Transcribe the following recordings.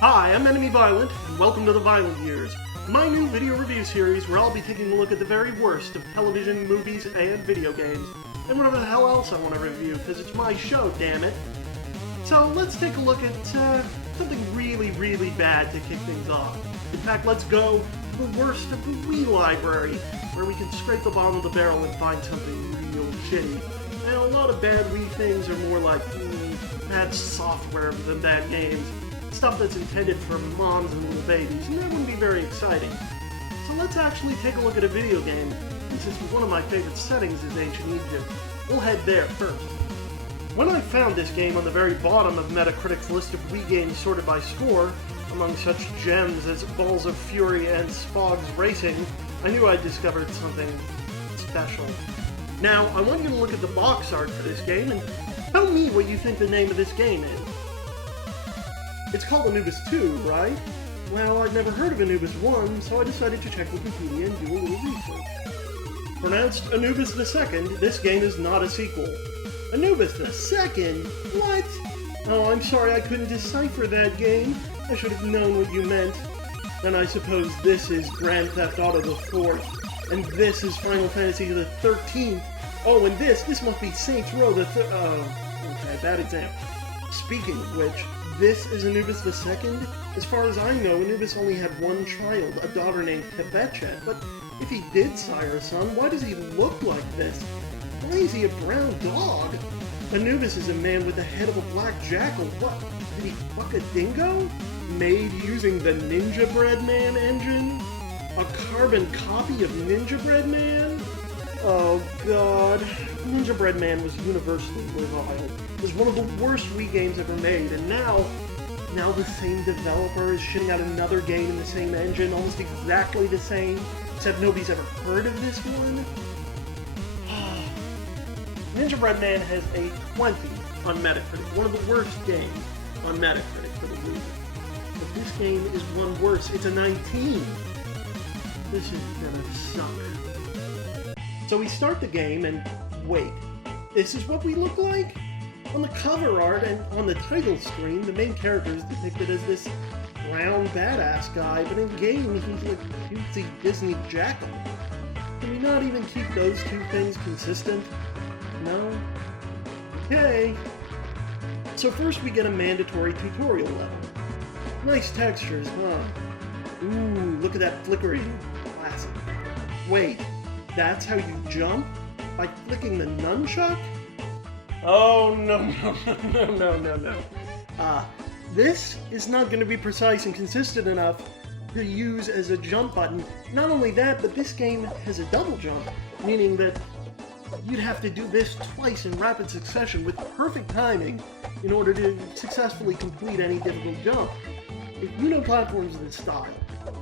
Hi, I'm Enemy Violent, and welcome to the Violent Years, my new video review series where I'll be taking a look at the very worst of television, movies, and video games, and whatever the hell else I want to review, because it's my show, damn it. So let's take a look at something really, really bad to kick things off. In fact, let's go to the worst of the Wii library, where we can scrape the bottom of the barrel and find something real shitty. And a lot of bad Wii things are more like bad software than bad games. Stuff that's intended for moms and little babies, and that wouldn't be very exciting. So let's actually take a look at a video game, and since one of my favorite settings is ancient Egypt, we'll head there first. When I found this game on the very bottom of Metacritic's list of Wii games sorted by score, among such gems as Balls of Fury and Spog's Racing, I knew I'd discovered something special. Now, I want you to look at the box art for this game and tell me what you think the name of this game is. It's called Anubis II, right? Well, I'd never heard of Anubis I, so I decided to check Wikipedia and do a little research. Pronounced Anubis II, this game is not a sequel. Anubis II? What? Oh, I'm sorry I couldn't decipher that game. I should have known what you meant. Then I suppose this is Grand Theft Auto IV, and this is Final Fantasy XIII. Oh, and this must be Saints Row the okay, bad example. Speaking of which, this is Anubis II? As far as I know, Anubis only had one child, a daughter named Tebetchet, but if he did sire a son, why does he look like this? Why is he a brown dog? Anubis is a man with the head of a black jackal. What? Did he fuck a dingo? Made using the Ninja Bread Man engine? A carbon copy of Ninja Bread Man? Oh god. Ninja Bread Man was universally reviled. It was one of the worst Wii games ever made, and now the same developer is shitting out another game in the same engine, almost exactly the same, except nobody's ever heard of this one. Ninja Bread Man has a 20 on Metacritic, one of the worst games on Metacritic for the Wii. But this game is one worse, it's a 19. This is gonna suck. So we start the game and wait, this is what we look like? On the cover art and on the title screen, the main character is depicted as this brown badass guy, but in game he's like a cutesy Disney jackal. Can we not even keep those two things consistent? No? Okay. So first we get a mandatory tutorial level. Nice textures, huh? Ooh, look at that flickering. Classic. Wait, that's how you jump? By flicking the nunchuck? Oh, no. This is not going to be precise and consistent enough to use as a jump button. Not only that, but this game has a double jump, meaning that you'd have to do this twice in rapid succession with perfect timing in order to successfully complete any difficult jump. If you know platforms of this style,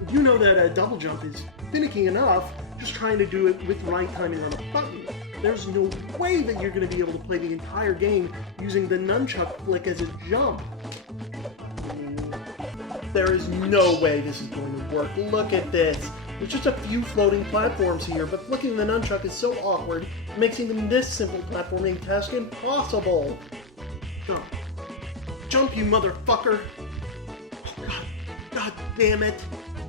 if you know that a double jump is finicky enough, just trying to do it with the right timing on the button, there's no way that you're going to be able to play the entire game using the nunchuck flick as a jump. There is no way this is going to work. Look at this. There's just a few floating platforms here, but flicking the nunchuck is so awkward, it makes even this simple platforming task impossible. Jump. Jump, you motherfucker. Oh, God damn it.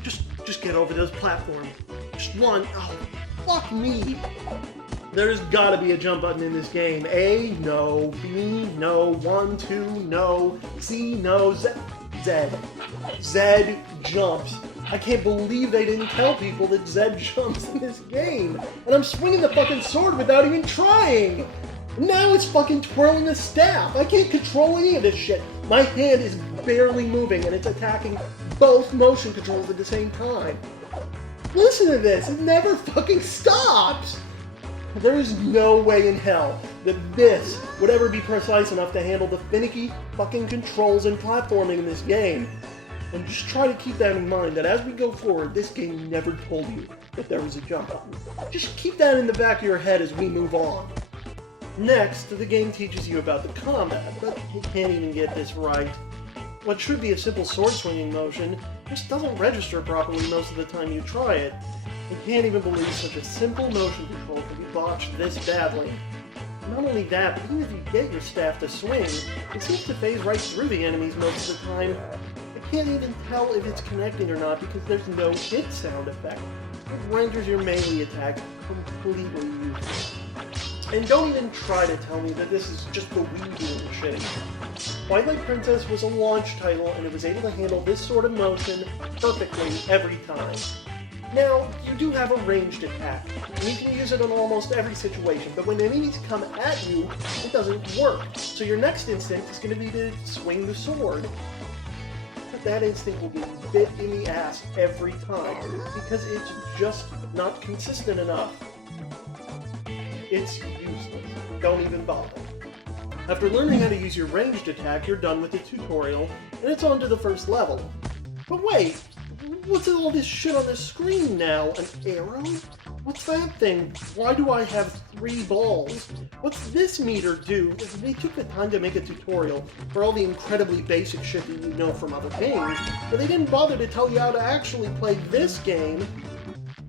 Just get over those platforms. Just one. Oh, fuck me. There's gotta be a jump button in this game. A, no. B, no. 1, 2, no. C, no. Z. Z jumps. I can't believe they didn't tell people that Zed jumps in this game. And I'm swinging the fucking sword without even trying. Now it's fucking twirling the staff. I can't control any of this shit. My hand is barely moving and it's attacking both motion controls at the same time. Listen to this. It never fucking stops. There is no way in hell that this would ever be precise enough to handle the finicky fucking controls and platforming in this game. And just try to keep that in mind, that as we go forward, this game never told you that there was a jump button. Just keep that in the back of your head as we move on. Next, the game teaches you about the combat, but you can't even get this right. What should be a simple sword swinging motion just doesn't register properly most of the time you try it. I can't even believe such a simple motion control could be botched this badly. Not only that, but even if you get your staff to swing, it seems to phase right through the enemies most of the time. I can't even tell if it's connecting or not because there's no hit sound effect. It renders your melee attack completely useless. And don't even try to tell me that this is just the Wii doing shitty. Twilight Princess was a launch title and it was able to handle this sort of motion perfectly every time. Now, you do have a ranged attack, and you can use it in almost every situation, but when enemies come at you, it doesn't work. So your next instinct is going to be to swing the sword. But that instinct will get bit in the ass every time, because it's just not consistent enough. It's useless. Don't even bother. After learning how to use your ranged attack, you're done with the tutorial, and it's on to the first level. But wait! What's all this shit on the screen now? An arrow? What's that thing? Why do I have 3 balls? What's this meter do? They took the time to make a tutorial for all the incredibly basic shit that you know from other games, but they didn't bother to tell you how to actually play this game.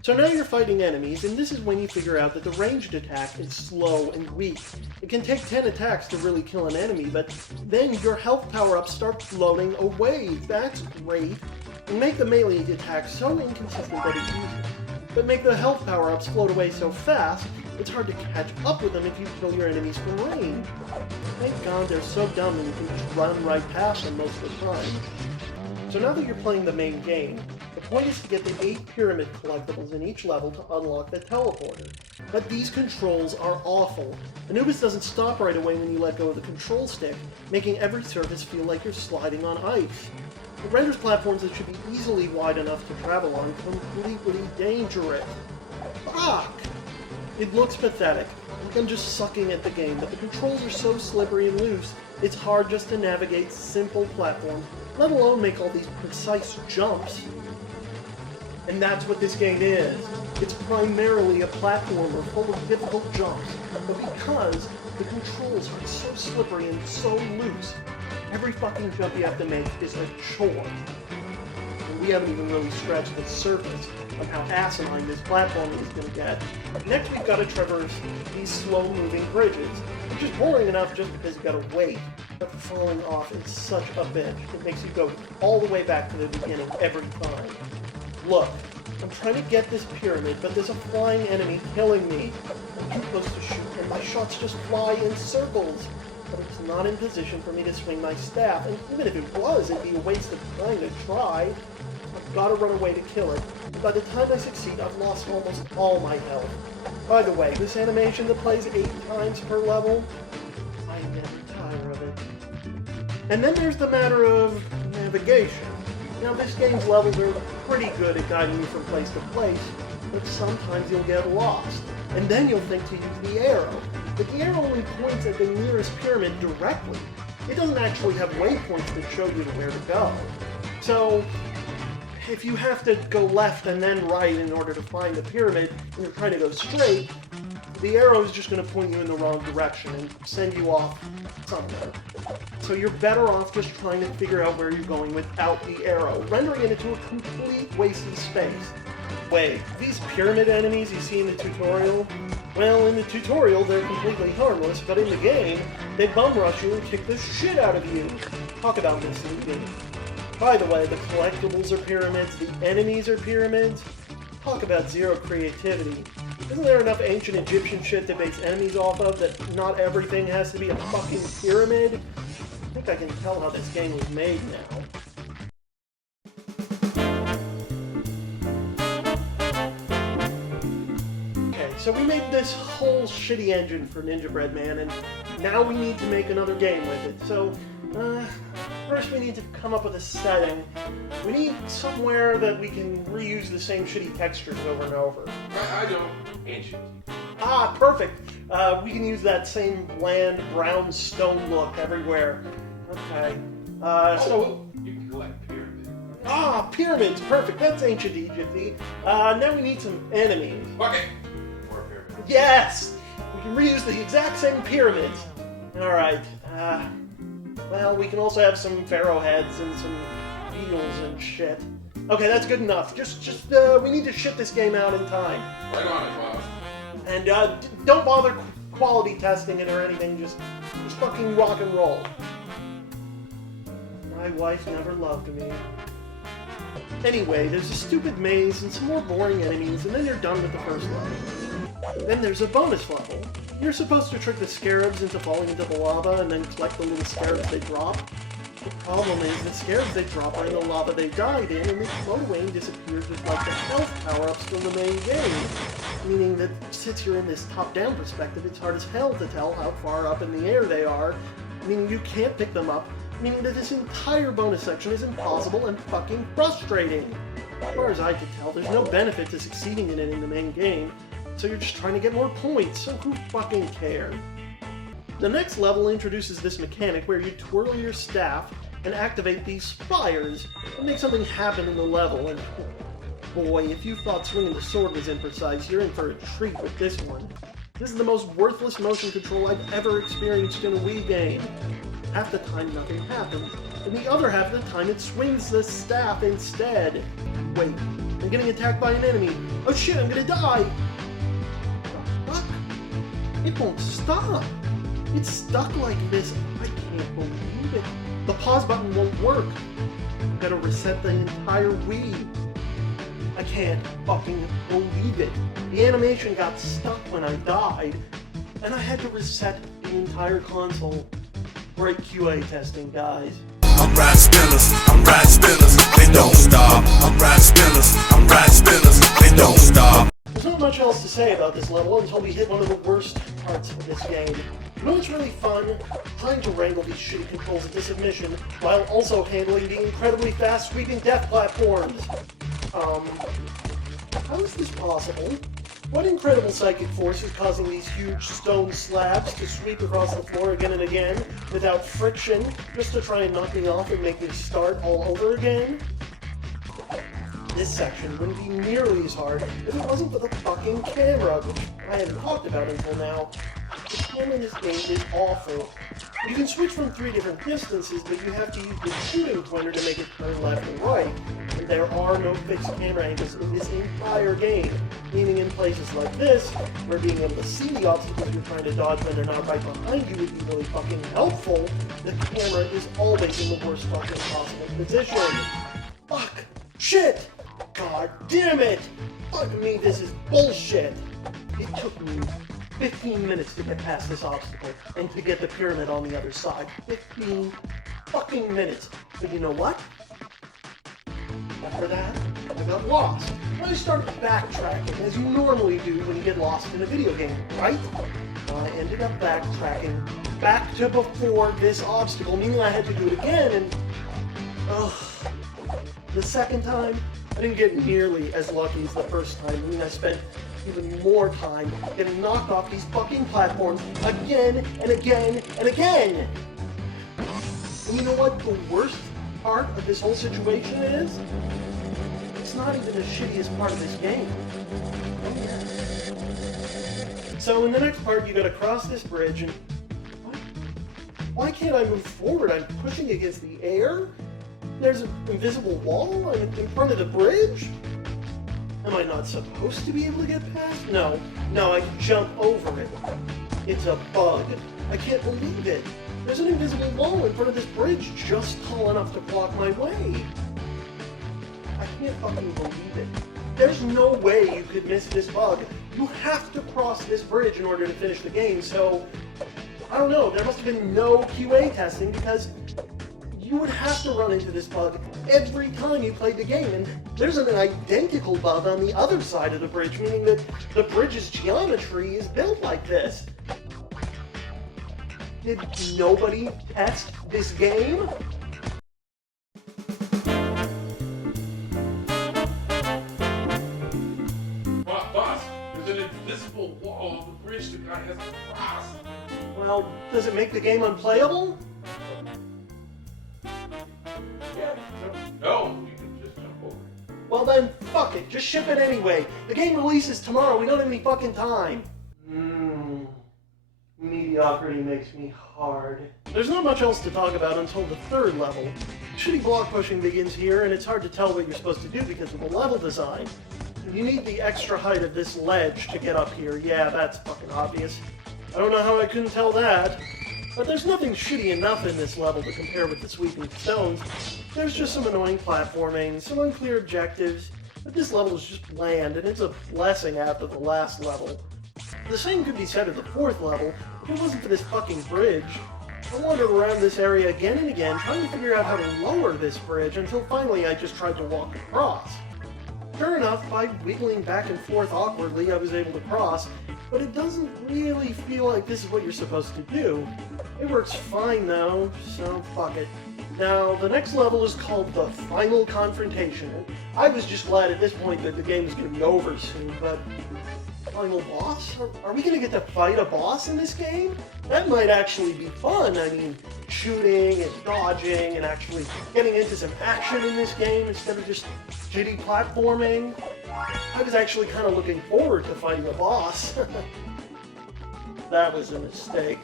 So now you're fighting enemies, and this is when you figure out that the ranged attack is slow and weak. It can take 10 attacks to really kill an enemy, but then your health power-ups start floating away. That's great. And make the melee attack so inconsistent that it's useless. But make the health power-ups float away so fast, it's hard to catch up with them if you kill your enemies from range. Thank God they're so dumb and you can just run right past them most of the time. So now that you're playing the main game, the point is to get the 8 pyramid collectibles in each level to unlock the teleporter. But these controls are awful. Anubis doesn't stop right away when you let go of the control stick, making every surface feel like you're sliding on ice. It renders platforms that should be easily wide enough to travel on completely dangerous. Fuck! It looks pathetic, like I'm just sucking at the game, but the controls are so slippery and loose, it's hard just to navigate simple platforms, let alone make all these precise jumps. And that's what this game is. It's primarily a platformer full of difficult jumps, but because the controls are so slippery and so loose, every fucking jump you have to make is a chore. And we haven't even really scratched the surface of how asinine this platforming is going to get. Next we've got to traverse these slow-moving bridges, which is boring enough just because you've got to wait, but falling off is such a bitch. It makes you go all the way back to the beginning every time. Look, I'm trying to get this pyramid, but there's a flying enemy killing me. I'm too close to shoot, and my shots just fly in circles. But it's not in position for me to swing my staff, and even if it was, it'd be a waste of time to try. I've got to run away to kill it, and by the time I succeed, I've lost almost all my health. By the way, this animation that plays 8 times per level, I never tire of it. And then there's the matter of navigation. Now, this game's levels are pretty good at guiding you from place to place, but sometimes you'll get lost, and then you'll think to use the arrow. But the arrow only points at the nearest pyramid directly. It doesn't actually have waypoints that show you where to go. So, if you have to go left and then right in order to find the pyramid, and you're trying to go straight, the arrow is just going to point you in the wrong direction and send you off somewhere. So you're better off just trying to figure out where you're going without the arrow, rendering it into a complete waste of space. Wait, these pyramid enemies you see in the tutorial? Well, in the tutorial they're completely harmless, but in the game, they bum rush you and kick the shit out of you. Talk about misleading. By the way, the collectibles are pyramids, the enemies are pyramids. Talk about zero creativity. Isn't there enough ancient Egyptian shit to base enemies off of that not everything has to be a fucking pyramid? I think I can tell how this game was made now. So we made this whole shitty engine for Ninja Bread Man, and now we need to make another game with it. So, first we need to come up with a setting. We need somewhere that we can reuse the same shitty textures over and over. I don't. Ancient. Ah, perfect. We can use that same bland brown stone look everywhere. Okay. So you can collect pyramids. Ah, pyramids, perfect. That's ancient Egypt-y. Now we need some enemies. Okay. More pyramids. Yes! We can reuse the exact same pyramids. Alright. Well, we can also have some pharaoh heads and some beetles and shit. Okay, that's good enough. Just we need to ship this game out in time. Right on it, boss. And don't bother quality testing it or anything. Just fucking rock and roll. My wife never loved me. Anyway, there's a stupid maze and some more boring enemies, and then you're done with the first level. Then there's a bonus level. You're supposed to trick the scarabs into falling into the lava and then collect the little scarabs they drop. The problem is, the scarabs they drop are in the lava they died in, and they float away and disappear just like the health power-ups from the main game. Meaning that since you're in this top-down perspective, it's hard as hell to tell how far up in the air they are, meaning you can't pick them up, meaning that this entire bonus section is impossible and fucking frustrating. As far as I can tell, there's no benefit to succeeding in it in the main game, so you're just trying to get more points, so who fucking cares? The next level introduces this mechanic where you twirl your staff and activate these spires and make something happen in the level, and boy, if you thought swinging the sword was imprecise, you're in for a treat with this one. This is the most worthless motion control I've ever experienced in a Wii game. Half the time nothing happens, and the other half of the time it swings the staff instead. Wait, I'm getting attacked by an enemy. Oh shit, I'm gonna die! What the fuck? It won't stop! It's stuck like this. I can't believe it. The pause button won't work. I've got to reset the entire Wii. I can't fucking believe it. The animation got stuck when I died, and I had to reset the entire console. Great QA testing, guys. I'm rat spinners, they don't stop. I'm rat spinners, they don't stop. There's not much else to say about this level until we hit one of the worst parts of this game. You know what's really fun? Trying to wrangle these shitty controls into submission while also handling the incredibly fast sweeping death platforms. How is this possible? What incredible psychic force is causing these huge stone slabs to sweep across the floor again and again without friction, just to try and knock me off and make me start all over again? This section wouldn't be nearly as hard if it wasn't for the fucking camera, which I hadn't talked about until now. The camera in this game is awful. You can switch from 3 different distances, but you have to use the shooting pointer to make it turn left and right. And there are no fixed camera angles in this entire game, meaning in places like this, where being able to see the obstacles you're trying to dodge when they're not right behind you would be really fucking helpful, the camera is always in the worst fucking possible position. Fuck! Shit! God damn it! Fuck me, this is bullshit! It took me 15 minutes to get past this obstacle and to get the pyramid on the other side. 15 fucking minutes. But you know what? After that, I got lost. I started backtracking, as you normally do when you get lost in a video game, right? I ended up backtracking back to before this obstacle, meaning I had to do it again, and the second time, I didn't get nearly as lucky as the first time, meaning I spent even more time getting knocked off these fucking platforms again and again and again. And you know what the worst part of this whole situation is? It's not even the shittiest part of this game. So in the next part, you gotta cross this bridge and... Why can't I move forward? I'm pushing against the air? There's an invisible wall? I'm in front of the bridge? Am I not supposed to be able to get past? No, I can jump over it. It's a bug. I can't believe it. There's an invisible wall in front of this bridge just tall enough to block my way. I can't fucking believe it. There's no way you could miss this bug. You have to cross this bridge in order to finish the game, so... I don't know, there must have been no QA testing because you would have to run into this bug every time you played the game, and there's an identical bug on the other side of the bridge, meaning that the bridge's geometry is built like this. Did nobody test this game? Boss, there's an invisible wall on the bridge the guy has to cross. Well, does it make the game unplayable? Yeah, no, you can just jump over it. Well then, fuck it, just ship it anyway. The game releases tomorrow, we don't have any fucking time. Mediocrity makes me hard. There's not much else to talk about until the third level. Shitty block pushing begins here, and it's hard to tell what you're supposed to do because of the level design. You need the extra height of this ledge to get up here. Yeah, that's fucking obvious. I don't know how I couldn't tell that. But there's nothing shitty enough in this level to compare with the Sweeping Stones. There's just some annoying platforming, some unclear objectives, but this level is just bland, and it's a blessing after the last level. The same could be said of the fourth level, if it wasn't for this fucking bridge. I wandered around this area again and again, trying to figure out how to lower this bridge, until finally I just tried to walk across. Sure enough, by wiggling back and forth awkwardly, I was able to cross, but it doesn't really feel like this is what you're supposed to do. It works fine though, so fuck it. Now, the next level is called the Final Confrontation, and I was just glad at this point that the game was going to be over soon, but... Final boss? Are we going to get to fight a boss in this game? That might actually be fun. I mean, shooting and dodging and actually getting into some action in this game instead of just shitty platforming. I was actually kind of looking forward to fighting a boss. That was a mistake.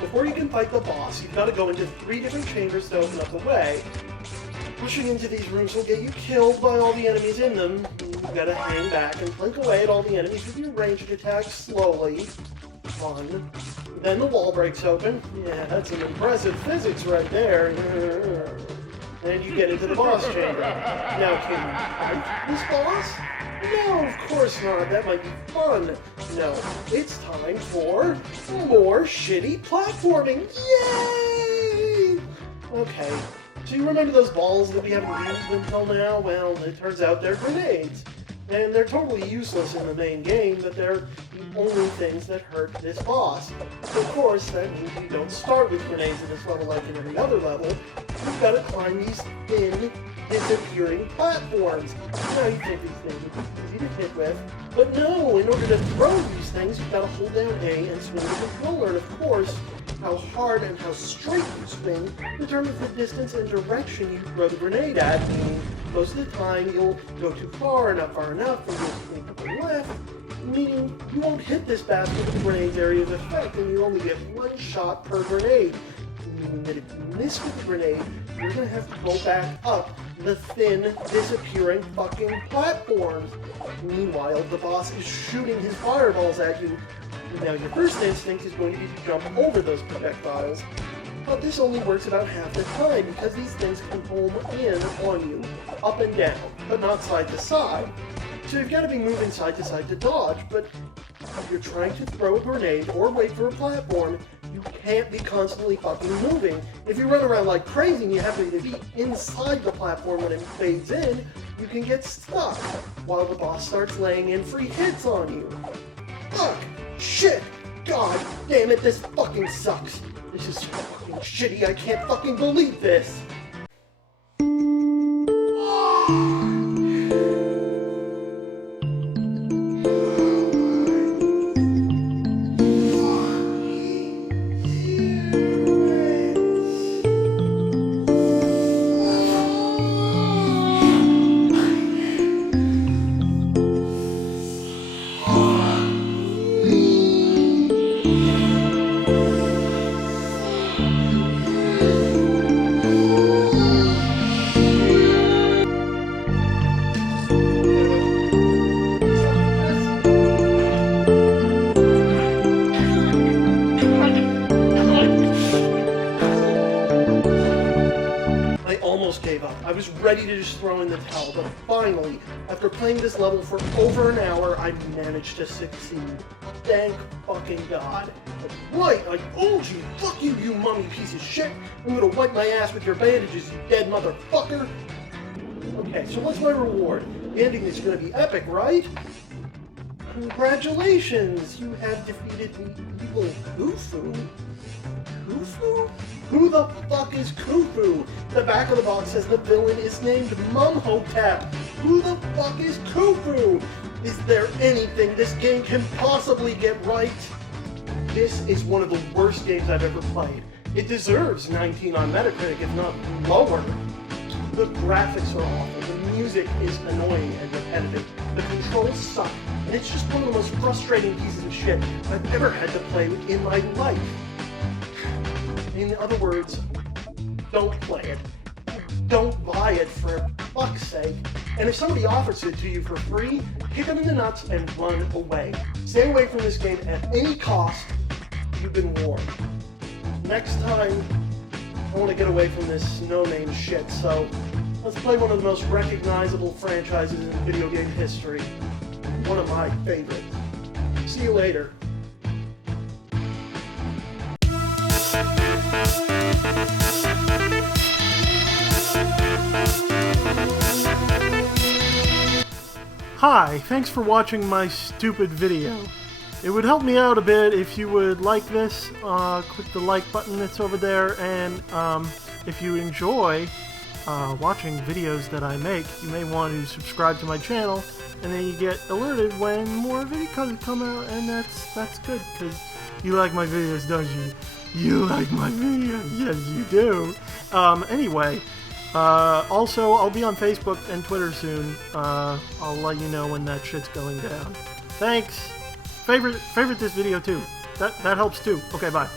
Before you can fight the boss, you've got to go into 3 different chambers to open up the way. Pushing into these rooms will get you killed by all the enemies in them. You've got to hang back and blink away at all the enemies with your ranged attacks slowly. Fun. Then the wall breaks open. Yeah, that's some impressive physics right there. And you get into the boss chamber. Now, can you fight this boss? No, of course not. That might be fun. No, it's time for more shitty platforming. Yay! Okay. So you remember those balls that we haven't used until now? Well, it turns out they're grenades. And they're totally useless in the main game, but they're the only things that hurt this boss. So of course, that means you don't start with grenades in this level like in every other level. You've got to climb these thin, disappearing platforms. Now you think these things would be easy to hit with, but no, in order to throw these things, you've got to hold down A and swing the controller, and of course, how hard and how straight you swing determines the distance and direction you throw the grenade at. Meaning, most of the time you'll go too far, not far enough, and you'll swing to the left, meaning you won't hit this basket with the grenade's area of effect, and you only get 1 shot per grenade. Meaning that if you miss with the grenade, you're going to have to go back up the thin, disappearing fucking platforms. Meanwhile, the boss is shooting his fireballs at you. Now, your first instinct is going to be to jump over those projectiles, but this only works about half the time because these things can home in on you, up and down, but not side to side. So you've got to be moving side to side to dodge, but if you're trying to throw a grenade or wait for a platform, you can't be constantly fucking moving. If you run around like crazy and you happen to be inside the platform when it fades in, you can get stuck while the boss starts laying in free hits on you. Fuck! Shit! God damn it, this fucking sucks! This is fucking shitty, I can't fucking believe this! Gave up. I was ready to just throw in the towel, but finally, after playing this level for over an hour, I managed to succeed. Thank fucking God. That's right, I told you! Fuck you, you mummy piece of shit! I'm gonna wipe my ass with your bandages, you dead motherfucker! Okay, so what's my reward? The ending is gonna be epic, right? Congratulations! You have defeated the evil Khufu. Khufu? Who the fuck is Khufu? The back of the box says the villain is named Mumhotep. Who the fuck is Khufu? Is there anything this game can possibly get right? This is one of the worst games I've ever played. It deserves 19 on Metacritic, if not lower. The graphics are awful, the music is annoying and repetitive, the controls suck, and it's just one of the most frustrating pieces of shit I've ever had to play with in my life. In other words, don't play it. Don't buy it for fuck's sake. And if somebody offers it to you for free, kick them in the nuts and run away. Stay away from this game at any cost. You've been warned. next time, I want to get away from this no-name shit, so let's play one of the most recognizable franchises in video game history. One of my favorites. See you later. Hi, thanks for watching my stupid video. It would help me out a bit if you would like this, click the like button that's over there, and if you enjoy watching videos that I make, you may want to subscribe to my channel, and then you get alerted when more videos come out, and that's good, because you like my videos, don't you? You like my videos, yes you do. Anyway, also, I'll be on Facebook and Twitter soon. I'll let you know when that shit's going down. Thanks! Favorite this video too. That helps too. Okay, bye.